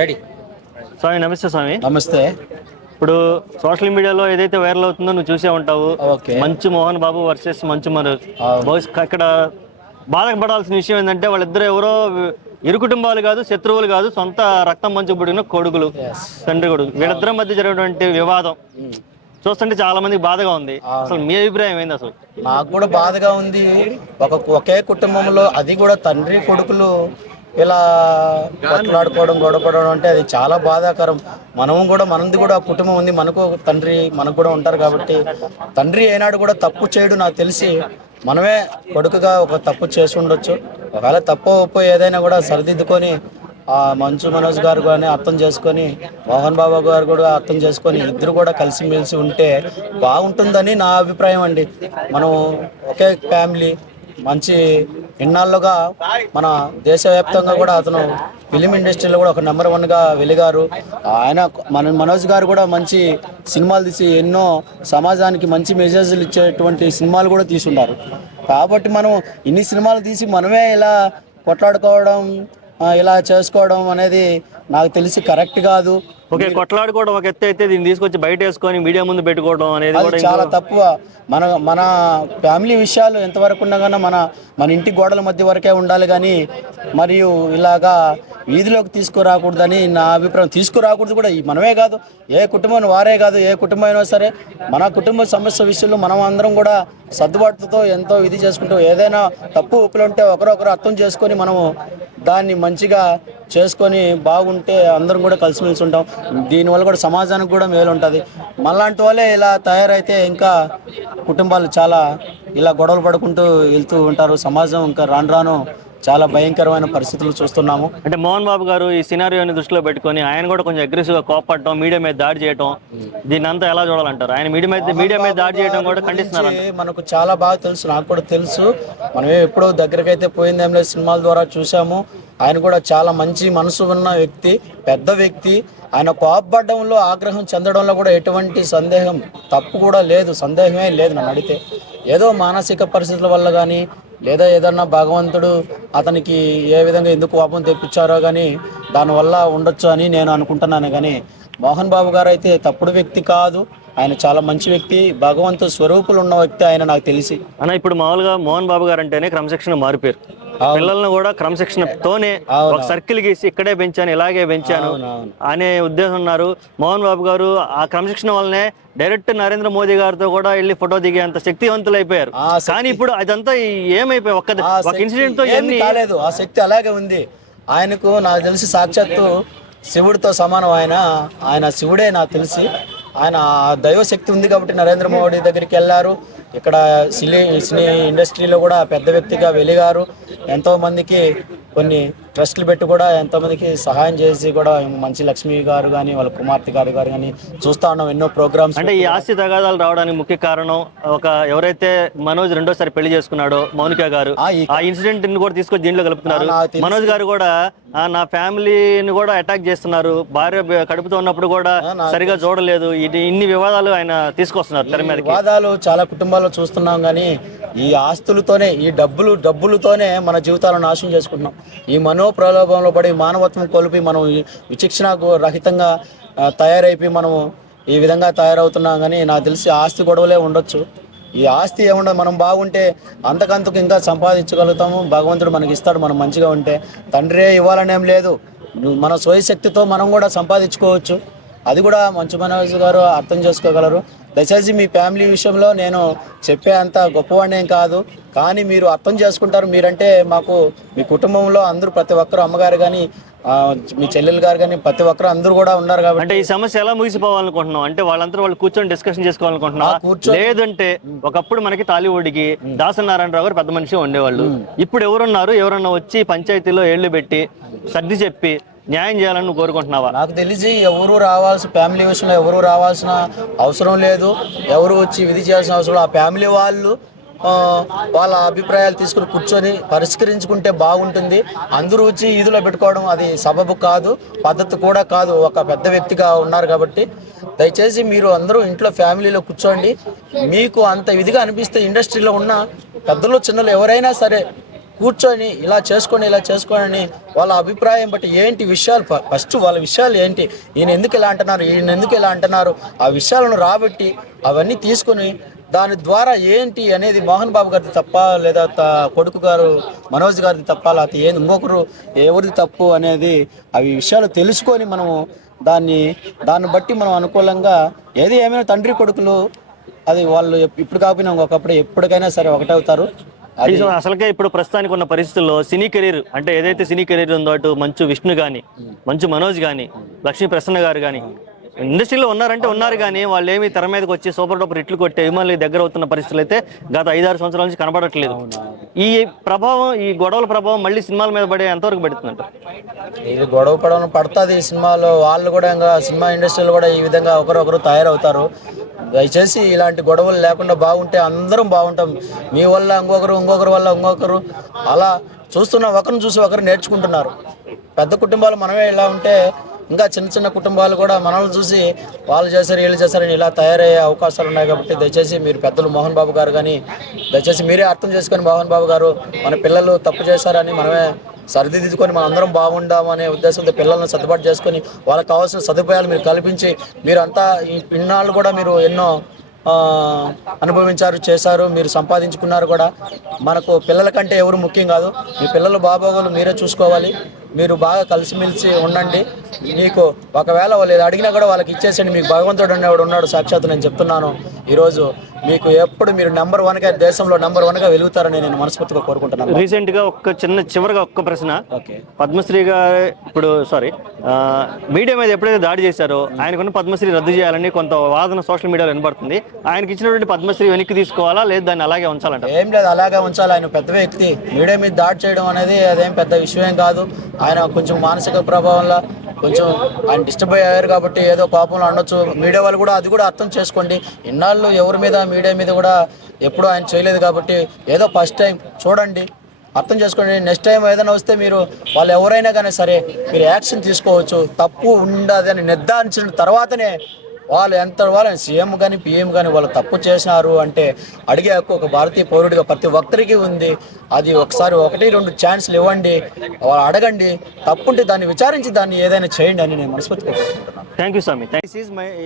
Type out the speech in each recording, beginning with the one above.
Ready. స్వామి నమస్తే. స్వామి నమస్తే. ఇప్పుడు సోషల్ మీడియాలో ఏదైతే వైరల్ అవుతుందో నువ్వు చూసే ఉంటావు. ఓకే. మంచు మోహన్ బాబు వర్సెస్ మంచు మనోజ్. ఇక్కడ బాధపడాల్సిన విషయం ఏంటంటే వాళ్ళిద్దరు ఎవరో ఇరు కుటుంబాలు కాదు, శత్రువులు కాదు, సొంత రక్తం మంచు పుట్టిన కొడుకులు, తండ్రి కొడుకు. వీళ్ళిద్దరి మధ్య జరిగినటువంటి వివాదం చూస్తుంటే చాలా మందికి బాధగా ఉంది. అసలు మీ అభిప్రాయం ఏంది? అసలు నాకు కూడా బాధగా ఉంది. ఒకే కుటుంబంలో అది కూడా తండ్రి కొడుకులు ఇలా కొట్లాడుకోవడం, గొడవపడడం అంటే అది చాలా బాధాకరం. మనది కూడా కుటుంబం ఉంది, మనకు తండ్రి మనకు కూడా ఉంటారు కాబట్టి తండ్రి ఏనాడు కూడా తప్పు చేయడు. నాకు తెలిసి మనమే కొడుకుగా ఒక తప్పు చేసి ఉండొచ్చు. ఒకవేళ తప్పు ఒప్పో ఏదైనా కూడా సరిదిద్దుకొని మంచు మనోజ్ గారు కానీ అర్థం చేసుకొని, మోహన్ బాబు గారు కూడా అర్థం చేసుకొని ఇద్దరు కూడా కలిసిమెలిసి ఉంటే బాగుంటుందని నా అభిప్రాయం అండి. మనం ఒకే ఫ్యామిలీ, మంచి ఇన్నాళ్ళుగా మన దేశవ్యాప్తంగా కూడా అతను ఫిలిం ఇండస్ట్రీలో కూడా ఒక నెంబర్ 1గా వెలిగారు. ఆయన మనోజ్ గారు కూడా మంచి సినిమాలు తీసి ఎన్నో సమాజానికి మంచి మెసేజ్లు ఇచ్చేటువంటి సినిమాలు కూడా తీసున్నారు. కాబట్టి మనం ఇన్ని సినిమాలు తీసి మనమే ఇలా కొట్లాడుకోవడం, ఇలా చేసుకోవడం అనేది నాకు తెలిసి కరెక్ట్ కాదు. ఓకే, కొట్లాడుకోవడం ఒక ఎత్తు అయితే దీన్ని తీసుకొచ్చి బయట వేసుకొని మీడియా ముందు పెట్టుకోవడం అనేది చాలా తక్కువ. మన ఫ్యామిలీ విషయాలు ఎంతవరకు ఉండగానే మన ఇంటి గోడల మధ్య వరకే ఉండాలి కానీ మరియు ఇలాగా వీధిలోకి తీసుకురాకూడదని నా అభిప్రాయం. తీసుకురాకూడదు కూడా మనమే కాదు, ఏ కుటుంబం వారే కాదు, ఏ కుటుంబం అయినా సరే మన కుటుంబ సమస్య విషయంలో మనం అందరం కూడా సర్దుబాటుతో ఎంతో ఇది చేసుకుంటూ ఏదైనా తప్పు ఒప్పులు ఉంటే ఒకరొకరు అర్థం చేసుకొని మనము దాన్ని మంచిగా చేసుకొని బాగుంటే అందరం కూడా కలిసిమెలిసి ఉంటాం. దీనివల్ల కూడా సమాజానికి కూడా మేలు ఉంటుంది. మనలాంటి వాళ్ళే ఇలా తయారైతే ఇంకా కుటుంబాలు చాలా ఇలా గొడవలు పడుకుంటూ వెళ్తూ ఉంటారు. సమాజం ఇంకా రాను చాలా భయంకరమైన పరిస్థితులు చూస్తున్నాము. అంటే మోహన్ బాబు గారు ఈ సినారియోని దృష్టిలో పెట్టుకొని ఆయన కూడా కొంచెం అగ్రెసివ్గా కోపడటం, మీడియా మీద దాడి చేయడం, దీన్ని అంతా ఎలా చూడాలంటారు? ఆయన మీడియా మీద దాడి చేయడం కూడా ఖండిస్తున్నారు. మనకు చాలా బాగా తెలుసు, నాకు కూడా తెలుసు. మనం ఎప్పుడో దగ్గరికి అయితే పోయిందేం లేదు, సినిమాల ద్వారా చూసాము. ఆయన కూడా చాలా మంచి మనసు ఉన్న వ్యక్తి, పెద్ద వ్యక్తి. ఆయన కోపపడడంలో, ఆగ్రహం చెందడంలో కూడా ఎటువంటి తప్పు కూడా లేదు, సందేహమే లేదు. నన్ను అడిగితే ఏదో మానసిక పరిస్థితుల వల్ల కానీ లేదా ఏదన్నా భగవంతుడు అతనికి ఏ విధంగా ఎందుకు కోపం తెప్పించారో కానీ దానివల్ల ఉండొచ్చు అని నేను అనుకుంటున్నాను. కానీ మోహన్ బాబు గారు అయితే తప్పుడు వ్యక్తి కాదు, ఆయన చాలా మంచి వ్యక్తి, భగవంతు స్వరూపులు ఉన్న వ్యక్తి ఆయన నాకు తెలిసి. అన్న ఇప్పుడు మామూలుగా మోహన్ బాబు గారు అంటేనే క్రమశిక్షణ మారిపోయారు. పిల్లలను కూడా క్రమశిక్షణతోనే ఒక సర్కిల్ గీసి ఇక్కడే పెంచాను, ఇలాగే పెంచాను అనే ఉద్దేశం ఉన్నారు. మోహన్ బాబు గారు ఆ క్రమశిక్షణ వల్లనే డైరెక్ట్ నరేంద్ర మోదీ గారితో కూడా వెళ్ళి ఫోటో దిగేంత శక్తివంతులు అయిపోయారు. కానీ ఇప్పుడు అదంతా ఏమైపోయి ఒక ఇన్సిడెంట్ తో ఏమీ కాలేదు. ఆ శక్తి అలాగే ఉంది ఆయనకు. నాకు తెలిసి సాక్షాత్తు శివుడితో సమానం ఆయన శివుడే నాకు తెలిసి. ఆయన దైవశక్తి ఉంది కాబట్టి నరేంద్ర మోడీ దగ్గరికి వెళ్ళారు. ఇక్కడ సినీ ఇండస్ట్రీలో కూడా పెద్ద వ్యక్తిగా వెలిగారు. ఎంతోమందికి కొన్ని ట్రస్టులు పెట్టి కూడా ఎంతోమందికి సహాయం చేసి కూడా మంచి లక్ష్మి గారు కానీ వాళ్ళ కుమార్తె గారు కానీ చూస్తా ఉన్నాం ఎన్నో ప్రోగ్రామ్స్. అంటే ఈ ఆస్తి తగాదాలు రావడానికి ముఖ్య కారణం ఎవరైతే మనోజ్ రెండోసారి పెళ్లి చేసుకున్నాడో మౌనిక గారు, ఆ ఇన్సిడెంట్ కూడా తీసుకొచ్చి దీంట్లో కలుపుతున్నారు. మనోజ్ గారు కూడా నా ఫ్యామిలీని కూడా అటాక్ చేస్తున్నారు, భార్య కడుపుతో ఉన్నప్పుడు కూడా సరిగా చూడలేదు, ఇన్ని వివాదాలు ఆయన తీసుకొస్తున్నారు తెర మీద. వివాదాలు చాలా కుటుంబాల్లో చూస్తున్నాం కానీ ఈ ఆస్తులతోనే, ఈ డబ్బులతోనే మన జీవితాలను నాశనం చేసుకుంటున్నాం. ఈ మనోప్రలోభంలో పడి మానవత్వం కోల్పి మనం విచక్షణ రహితంగా తయారైపోయి మనము ఈ విధంగా తయారవుతున్నాం. కానీ నాకు తెలిసి ఆస్తి గొడవలే ఉండొచ్చు. ఈ ఆస్తి ఏముండదు, మనం బాగుంటే అంతకంతకు ఇంకా సంపాదించగలుగుతాము. భగవంతుడు మనకి ఇస్తాడు మనం మంచిగా ఉంటే. తండ్రే ఇవ్వాలనేం లేదు, మన స్వయశక్తితో మనం కూడా సంపాదించుకోవచ్చు. అది కూడా మంచు మనోజ్ గారు అర్థం చేసుకోగలరు. దయచేసి మీ ఫ్యామిలీ విషయంలో నేను చెప్పే అంత గొప్పవాడినేం కాదు, కానీ మీరు అర్థం చేసుకుంటారు. మీరంటే మాకు మీ కుటుంబంలో అందరూ ప్రతి ఒక్కరు, అమ్మగారు కానీ మీ చెల్లెలు గారు కానీ ప్రతి ఒక్కరు అందరూ కూడా ఉన్నారు కాబట్టి. అంటే ఈ సమస్య ఎలా ముగిసిపోవాలనుకుంటున్నాం అంటే వాళ్ళు కూర్చొని డిస్కషన్ చేసుకోవాలనుకుంటున్నాం. లేదంటే ఒకప్పుడు మనకి టాలీవుడ్కి దాసనారాయణరావు గారు పెద్ద మనిషి ఉండేవాళ్ళు. ఇప్పుడు ఎవరన్నా వచ్చి పంచాయతీలో ఏళ్లు పెట్టి సర్ది చెప్పి న్యాయం చేయాలని కోరుకుంటున్నావా? నాకు తెలిసి ఫ్యామిలీ విషయంలో ఎవరు రావాల్సిన అవసరం లేదు, ఎవరు వచ్చి విధి చేయాల్సిన అవసరం. ఆ ఫ్యామిలీ వాళ్ళు వాళ్ళ అభిప్రాయాలు తీసుకుని కూర్చొని పరిష్కరించుకుంటే బాగుంటుంది. అందరూ వచ్చి ఈదులో పెట్టుకోవడం అది సబబు కాదు, పద్ధతి కూడా కాదు. ఒక పెద్ద వ్యక్తిగా ఉన్నారు కాబట్టి దయచేసి మీరు అందరూ ఇంట్లో ఫ్యామిలీలో కూర్చోండి. మీకు అంత విధిగా అనిపిస్తే ఇండస్ట్రీలో ఉన్న పెద్దలు చిన్నలు ఎవరైనా సరే కూర్చొని ఇలా చేసుకోని వాళ్ళ అభిప్రాయం బట్టి ఏంటి విషయాలు ఫస్ట్ వాళ్ళ విషయాలు ఏంటి, ఈయన ఎందుకు ఇలా అంటున్నారు ఆ విషయాలను రాబట్టి అవన్నీ తీసుకొని దాని ద్వారా ఏంటి అనేది మోహన్ బాబు గారిది తప్ప లేదా కొడుకు గారు మనోజ్ గారిది తప్ప లేకపోతే ఇంకొకరు ఎవరిది తప్పు అనేది అవి విషయాలు తెలుసుకొని మనము దాన్ని బట్టి మనం అనుకూలంగా ఏమైనా తండ్రి కొడుకులు అది వాళ్ళు ఇప్పుడు కాకపోయినా ఒకప్పుడు ఎప్పటికైనా సరే ఒకటవుతారు. అసలుకే ఇప్పుడు ప్రస్తుతానికి ఉన్న పరిస్థితుల్లో సినీ కెరీర్ అంటే ఏదైతే సినీ కెరీర్ ఉందో అటు మంచు విష్ణు కానీ మంచు మనోజ్ కానీ లక్ష్మీ ప్రసన్న గారు కానీ ఇండస్ట్రీలో ఉన్నారు కానీ వాళ్ళు ఏమి తెర మీదకి వచ్చి సూపర్ డూపర్ హిట్లు కొట్టే అభిమానులకి దగ్గర అవుతున్న పరిస్థితులు అయితే గత 5-6 సంవత్సరాల నుంచి కనబడట్లేదు. ఈ గొడవల ప్రభావం మళ్ళీ సినిమాల మీద పడే ఎంతవరకు పడుతుందంట? ఇది గొడవ పడుతుంది ఈ సినిమాలో. వాళ్ళు కూడా ఇంకా సినిమా ఇండస్ట్రీలో కూడా ఈ విధంగా ఒకరొకరు తయారవుతారు. దయచేసి ఇలాంటి గొడవలు లేకుండా బాగుంటే అందరం బాగుంటాం. మీ వల్ల ఇంకొకరు వల్ల ఇంకొకరు అలా ఒకరిని చూసి ఒకరు నేర్చుకుంటున్నారు. పెద్ద కుటుంబాలు మనమే ఇలా ఉంటే ఇంకా చిన్న కుటుంబాలు కూడా మనల్ని చూసి వాళ్ళు చేశారు వీళ్ళు చేశారని ఇలా తయారయ్యే అవకాశాలు ఉన్నాయి. కాబట్టి దయచేసి మీరు పెద్దలు మోహన్ బాబు గారు కానీ దయచేసి మీరే అర్థం చేసుకొని మోహన్ బాబు గారు మన పిల్లలు తప్పు చేశారని మనమే సరిదిద్దుకొని మనం అందరం బాగుండామనే ఉద్దేశంతో పిల్లలను సర్దుబాటు చేసుకొని వాళ్ళకి కావాల్సిన సదుపాయాలు మీరు కల్పించి మీరంతా ఈ ఇన్నాళ్ళు కూడా మీరు ఎన్నో చేశారు, మీరు సంపాదించుకున్నారు కూడా. మనకు పిల్లల కంటే ఎవరు ముఖ్యం కాదు. మీ పిల్లలు బాగోగులు మీరే చూసుకోవాలి. మీరు బాగా కలిసిమెలిసి ఉండండి. మీకు ఒకవేళ వాళ్ళు అడిగినా కూడా వాళ్ళకి ఇచ్చేసండి. మీకు భగవంతుడు అనేవాడు ఉన్నాడు సాక్షాత్. నేను చెప్తున్నాను ఈరోజు మీకు ఎప్పుడు మీరు నెంబర్ 1గా దేశంలో నెంబర్ 1గా వెలుగుతారని నేను మనస్ఫూర్తిగా కోరుకుంటున్నాను. రీసెంట్గా చివరిగా ఒక్క ప్రశ్న. పద్మశ్రీ గారు మీడియా మీద ఎప్పుడైతే దాడి చేశారో ఆయనకున్న పద్మశ్రీ రద్దు చేయాలని కొంత వాదన సోషల్ మీడియాలో వినబడుతుంది. ఆయనకి ఇచ్చినటువంటి పద్మశ్రీ వెనక్కి తీసుకోవాలా లేదా దాన్ని అలాగే ఉంచాలంట? ఏం లేదు, అలాగే ఉంచాలి. ఆయన పెద్ద వ్యక్తి. మీడియా మీద దాడి చేయడం అనేది అదేం పెద్ద విషయం కాదు. ఆయన కొంచెం మానసిక ప్రభావంలో కొంచెం ఆయన డిస్టర్బ్ అయ్యారు కాబట్టి ఏదో కోపంలో అనొచ్చు. మీడియా వాళ్ళు కూడా అది కూడా అర్థం చేసుకోండి. ఇన్నాళ్ళు ఎవరి మీద మీడియా మీద కూడా ఎప్పుడూ ఆయన చేయలేదు కాబట్టి ఏదో ఫస్ట్ టైం చూడండి, అర్థం చేసుకోండి. నెక్స్ట్ టైం ఏదైనా వస్తే వాళ్ళు ఎవరైనా కానీ సరే మీరు యాక్షన్ తీసుకోవచ్చు. తప్పు ఉండదు అని నిర్ధారించిన తర్వాతనే వాళ్ళు సీఎం కానీ పిఎం కానీ వాళ్ళు తప్పు చేసినారు అంటే అడిగే హక్కు ఒక భారతీయ పౌరుడిగా ప్రతి ఒక్కరికి ఉంది. అది ఒకసారి 1-2 ఛాన్స్లు ఇవ్వండి, వాళ్ళు అడగండి. తప్పుంటే దాన్ని విచారించి దాన్ని ఏదైనా చేయండి అని నేను మనస్ఫూర్తిగా కోరుకుంటున్నాను. థ్యాంక్ యూ స్వామి.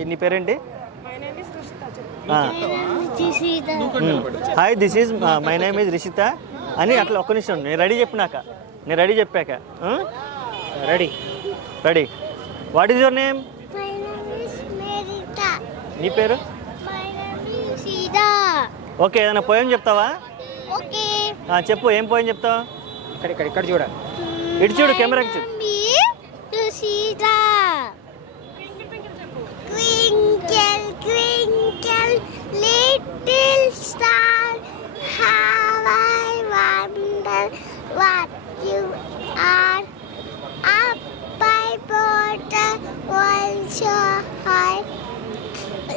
నీ పేరేంటి? Hi, this is my name is Rishitha అని అట్లా ఒక్క నిమిషం నేను రెడీ చెప్పాక ready. What is your name? నీ పేరు? ఓకే, ఏదైనా పోయం చెప్తావా? చెప్పు, ఏం పోయం చెప్తావా? ఇక్కడ చూడ, ఇటు చూడు, కెమెరాకి చూడు.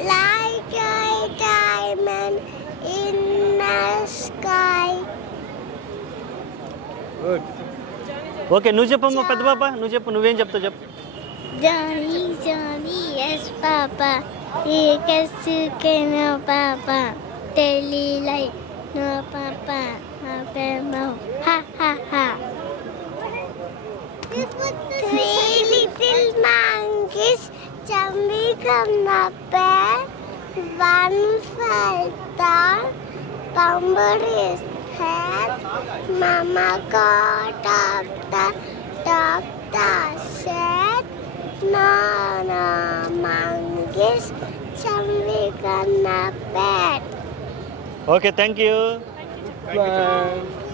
Like a diamond in the sky. Okay, నువ్వు చెప్పమ్మా పెద్ద పాప, నువ్వు చెప్పు. నువ్వేం చెప్తావు చెప్పు. Johnny, Johnny, yes, Papa. No, Papa. Telly light, no, Papa. Ha, ha, ha. 3 little monkeys jumping on the bed. One fell down, bumped his head. Mama got up, the doctor said, no monkeys jumping on the bed. Okay, thank you. Bye.